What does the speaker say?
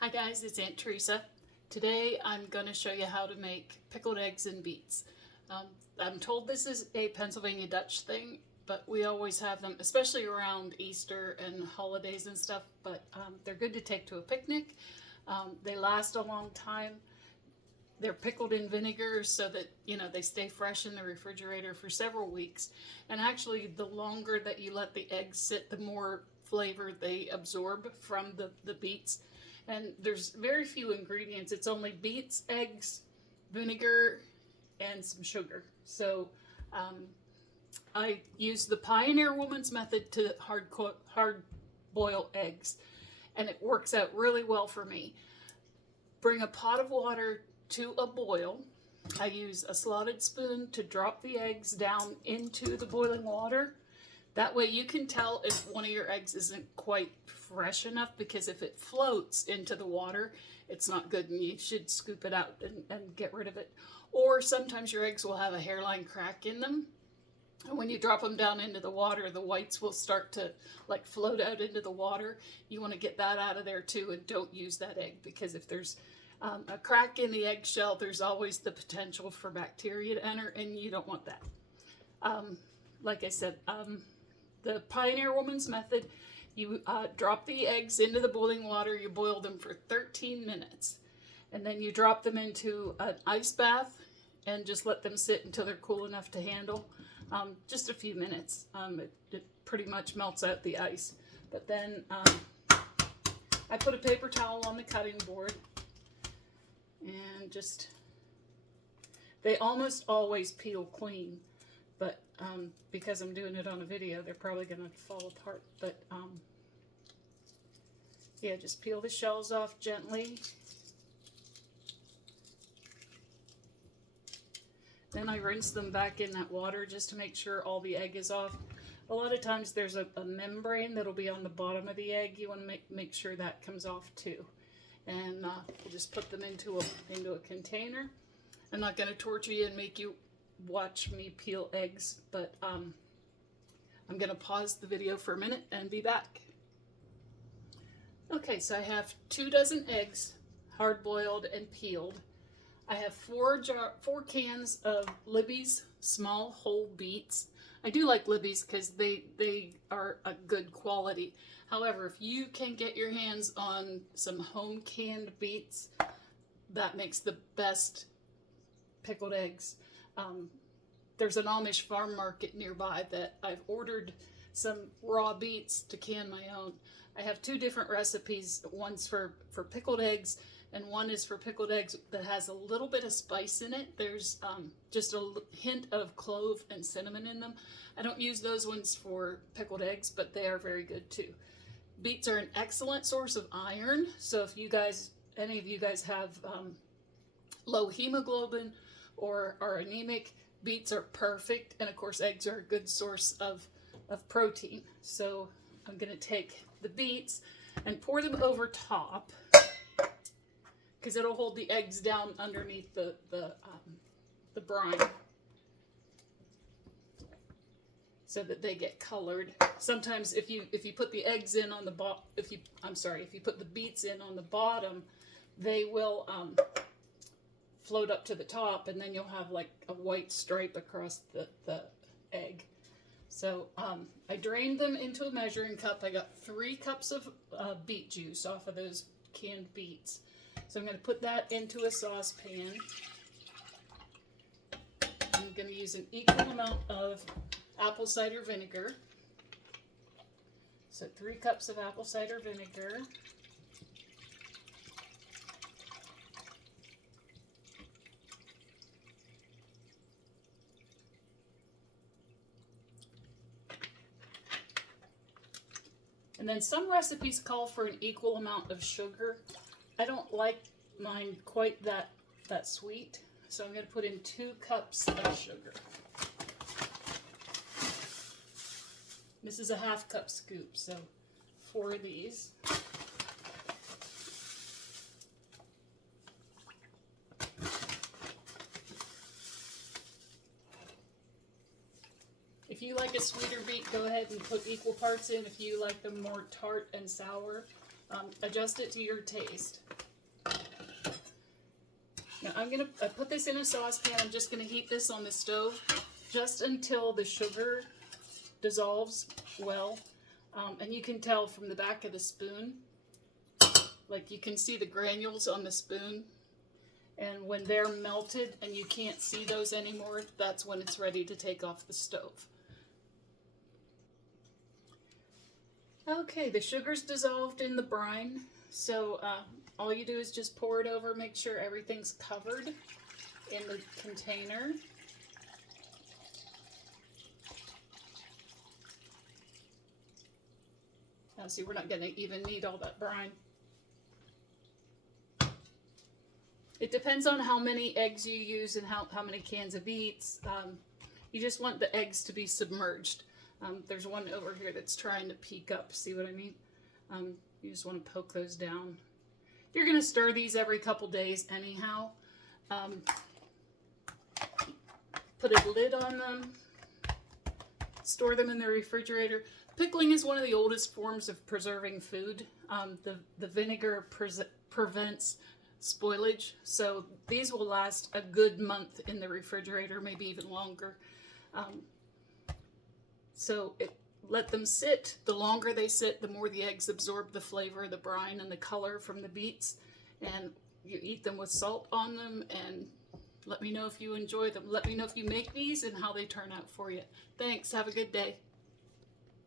Hi guys, it's Aunt Teresa. Today I'm going to show you how to make pickled eggs and beets. I'm told this is a Pennsylvania Dutch thing, but we always have them, especially around Easter and holidays and stuff, but they're good to take to a picnic. They last a long time. They're pickled in vinegar so that, they stay fresh in the refrigerator for several weeks. And actually, the longer that you let the eggs sit, the more flavor they absorb from the beets. And there's very few ingredients. It's only beets, eggs, vinegar, and some sugar. So I use the Pioneer Woman's method to hard boil eggs, and it works out really well for me. Bring a pot of water to a boil. I use a slotted spoon to drop the eggs down into the boiling water. That way you can tell if one of your eggs isn't quite fresh enough, because if it floats into the water, it's not good and you should scoop it out and get rid of it. Or sometimes your eggs will have a hairline crack in them. And when you drop them down into the water, the whites will start to float out into the water. You want to get that out of there too, and don't use that egg, because if there's a crack in the eggshell, there's always the potential for bacteria to enter, and you don't want that. Like I said, the Pioneer Woman's method, you drop the eggs into the boiling water, you boil them for 13 minutes, and then you drop them into an ice bath and just let them sit until they're cool enough to handle. Just a few minutes. It pretty much melts out the ice. But then I put a paper towel on the cutting board, and they almost always peel clean, but because I'm doing it on a video, they're probably going to fall apart. But yeah, just peel the shells off gently. Then I rinse them back in that water just to make sure all the egg is off. A lot of times there's a membrane that'll be on the bottom of the egg. You want to make sure that comes off too. And we'll just put them into a container. I'm not going to torture you and make you watch me peel eggs, but I'm going to pause the video for a minute and be back. Okay, so I have 2 dozen eggs, hard boiled and peeled. I have 4 cans of Libby's small whole beets. I do like Libby's because they are a good quality. However, if you can get your hands on some home canned beets, that makes the best pickled eggs. There's an Amish farm market nearby that I've ordered some raw beets to can my own. I have 2 different recipes. One's for pickled eggs, and one is for pickled eggs that has a little bit of spice in it. There's just a hint of clove and cinnamon in them. I don't use those ones for pickled eggs, but they are very good too. Beets are an excellent source of iron, so if any of you guys have low hemoglobin or are anemic, beets are perfect. And of course, eggs are a good source of protein. So I'm going to take the beets and pour them over top, because it'll hold the eggs down underneath the brine, so that they get colored. Sometimes if you put the eggs in on the if you put the beets in on the bottom, they will float up to the top, and then you'll have like a white stripe across the egg. So I drained them into a measuring cup. I got 3 cups of beet juice off of those canned beets. So I'm going to put that into a saucepan. I'm going to use an equal amount of apple cider vinegar. So 3 cups of apple cider vinegar. And then some recipes call for an equal amount of sugar. I don't like mine quite that sweet, so I'm going to put in 2 cups of sugar. This is a 1/2 cup scoop, so 4 of these. If you like a sweeter beet, go ahead and put equal parts in. If you like them more tart and sour, Adjust it to your taste. Now I put this in a saucepan. I'm just gonna heat this on the stove just until the sugar dissolves well. And you can tell from the back of the spoon, like you can see the granules on the spoon. And when they're melted and you can't see those anymore, that's when it's ready to take off the stove. Okay, the sugar's dissolved in the brine. So all you do is just pour it over, make sure everything's covered in the container. Now see, we're not going to even need all that brine. It depends on how many eggs you use and how many cans of beets. You just want the eggs to be submerged. There's one over here that's trying to peek up. See what I mean? You just want to poke those down. You're going to stir these every couple days anyhow. Put a lid on them. Store them in the refrigerator. Pickling is one of the oldest forms of preserving food. The vinegar prevents spoilage, so these will last a good month in the refrigerator, maybe even longer. Let them sit. The longer they sit, the more the eggs absorb the flavor, the brine, and the color from the beets. And you eat them with salt on them, and let me know if you enjoy them. Let me know if you make these and how they turn out for you. Thanks. Have a good day.